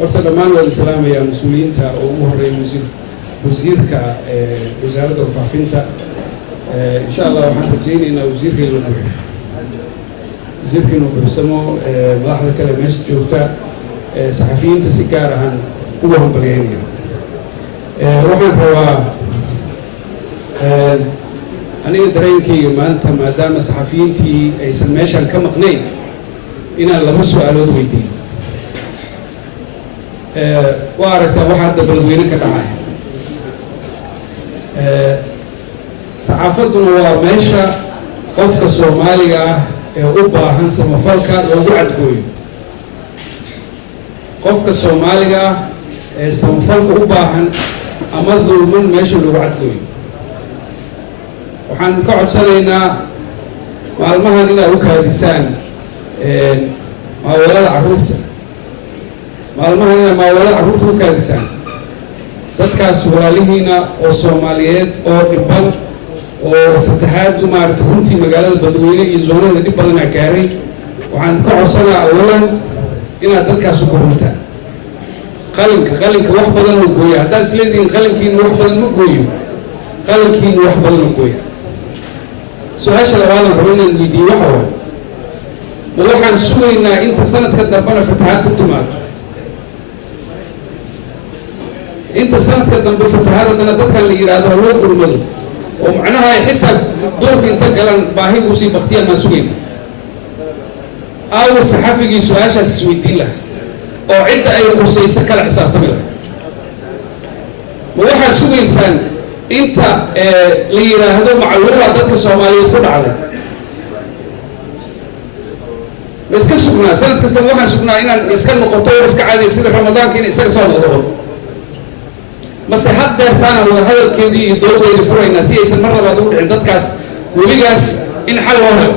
horta dhammaan wada salaamaya mas'uuliyiinta oo ugu horeeya wasiirka wasaaradda warfaafinta insha Allah waxaan rajaynaynaa wasiirkeenu buuxsamo madaxda kale meesha joogta saxafiyiinta si gaar ahaan ugu hambalyeynaya waxaan rabaa aniga dareenkayga maanta maadaama saxafiyiintii aysan meeshan ka maqnayn inaan laba su'aalood weydiiyo waa aragtaa waxa hadda balweyne ka dhacay saxaafadduna waa meesha qofka Soomaaliga ah ee u baahan samafalka loogu cadgooyo qofka Soomaaliga ah ee samafalka u baahan ama dulman meesha loogu cadgooyo waxaan ka codsanaynaa maalmahan inaad u kaadisaan maawalada carruurta maalmahan inaad maawalada carruurta u kaadisaan dadkaas walaalihiina oo Soomaaliyeed oo dhiban oo fatahaad maaragtay runtii magaalada Badweyne iyo zoonada dhib badan ay gaaray waxaan ka codsanaa awalan inaad dadkaas u koruntaan qalinka wax badan oo gooya haddaad isleedihiin qalinkiina wax badan ma gooyo qalinkiina wax badan oo gooya su-aasha labaad aan rabo inaan weydiiyo waxa waaye ma waxaan sugaynaa inta sanadka dambena fatahaad u timaado inta sanadka dambe fatahaad haddana dadkan la yidhaahdo ha loo gurmado oo macnaha ay xitaa doorka inta galan baahi uu sii baktiyaan maan sugayna aawar saxafigii su-aashaas isweydiin laha oo cidda ay khusayso kala xisaabtami laha ma waxaad sugaysaan inta la yidhaahdo macluula dadka Soomaaliyeed ku dhacday ma iska sugnaa sanad kasta waxaan sugnaa inaan iska noqoto oo iska caadiyo sida ramadaanka in isaga soo noqdo mase haddeertaana wada hadalkeedii iyo doodeedii furaynaa si aysan mar labaad ugu dhicin dadkaas weligaas in xal loo helo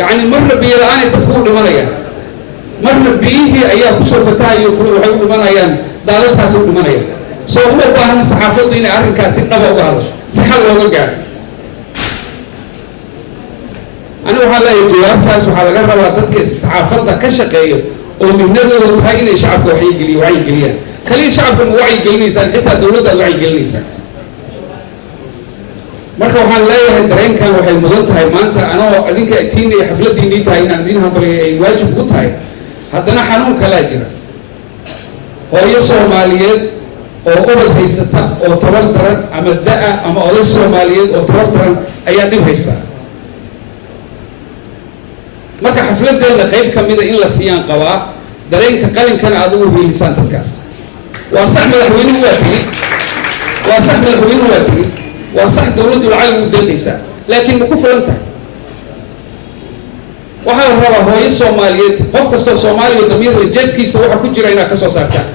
yacni marna biyo la-aan ay dadku u dhimanayaan marna biyihii ayaa kusoo fatahayo waxay u dhimanayaan daadadkaasi u dhimanayaan soo uma baahna saxaafaddu inay arrinkaas si dhaba uga hadasho si xal looga gaaro aniga waxaan leeyahay jawaabtaas waxaa laga rabaa dadka saxaafadda ka shaqeeya oo mihnadoodu tahay inay shacabka wacyigeliyaan kaliya shacabka ma wacyigelinaysaan xitaa dowladda aad wacyigelinaysaan marka waxaan leeyahay dareenkan waxay mudan tahay maanta anoo adinka tiina iyo xafladiinii tahay inaan idin hambalyo ay waajib ugu tahay haddana xanuun kalaa jira hooyo Soomaaliyeed oo ubad haysata oo tabar daran ama da'a ama oday Soomaaliyeed oo tabar daran ayaa dhib haysta marka xafladeena qayb ka mid ah in la siiyaan qabaa dareenka qalinkana aad ugu heelisaan dadkaas waa sax madaxweynuhu waa tiri waa sax dowladdu lacag ugu deeqaysaa laakiin ma ku filan tahay waxaa la rabaa hooyo Soomaaliyeed qof kastoo Soomaaliya damiir leh jeebkiisa waxa ku jira inaad ka soo saartaan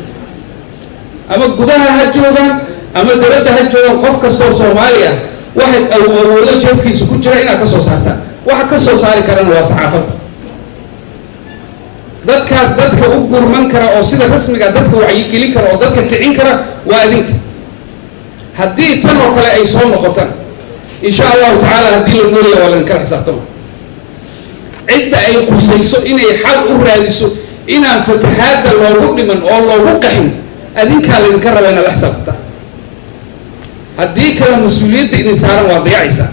ama gudaha ha joogaan ama dowladda ha joogaan qof kastoo Soomaali ah waxay awoodo jeebkiisa ku jira inaad ka soo saartaan waxa ka soo saari karana waa saxaafadda dadkaas dadka u gurman kara oo sida rasmiga dadka wacyigelin kara oo dadka kicin kara waa adinka haddii tan oo kale ay soo noqotaan insha Allahu tacaala haddii la noolaya waa laga kala xisaabtamo cidda ay qusayso inay xal u raadiso inaan fatahaadda loogu dhiman oo loogu qaxin adinkaa laydinka raba inaad la xisaabtataan haddii kale mas-uuliyadda idin saaran waa dayacaysaa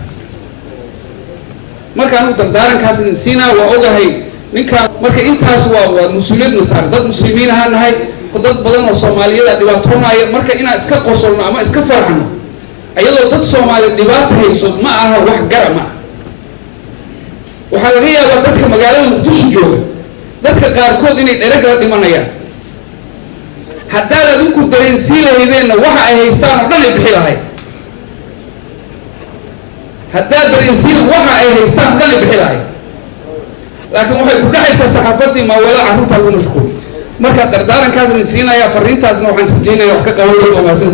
markaan u dardaarankaas idin siinaa waa ogahay ninkaan marka intaas waa mas-uuliyad nasaar dad muslimiin ahaan nahay dad badan oo Soomaaliyada dhibaatoonaya marka inaan iska qosolno ama iska farxano ayadoo dad Soomaali dhibaato hayso ma aha wax gara ma waxaa laga yaabaa dadka magaalada Muqdisho jooga dadka qaarkood inay dherega dhimanayaan haddaad adinku dareensiin lahaydeenna waxa ay haystaan oo dhan ay bixi lahayd haddaad dareensiin waxa ay haystaan oo dhan ay bixi lahayd laakiin waxay ku dhacaysaa saxaafaddii maawala carruurta lagu mashquul marka dardaarankaas idin siinayaa fariintaasna waxaan rajaynayaa wax ka qaban doona wanaagsan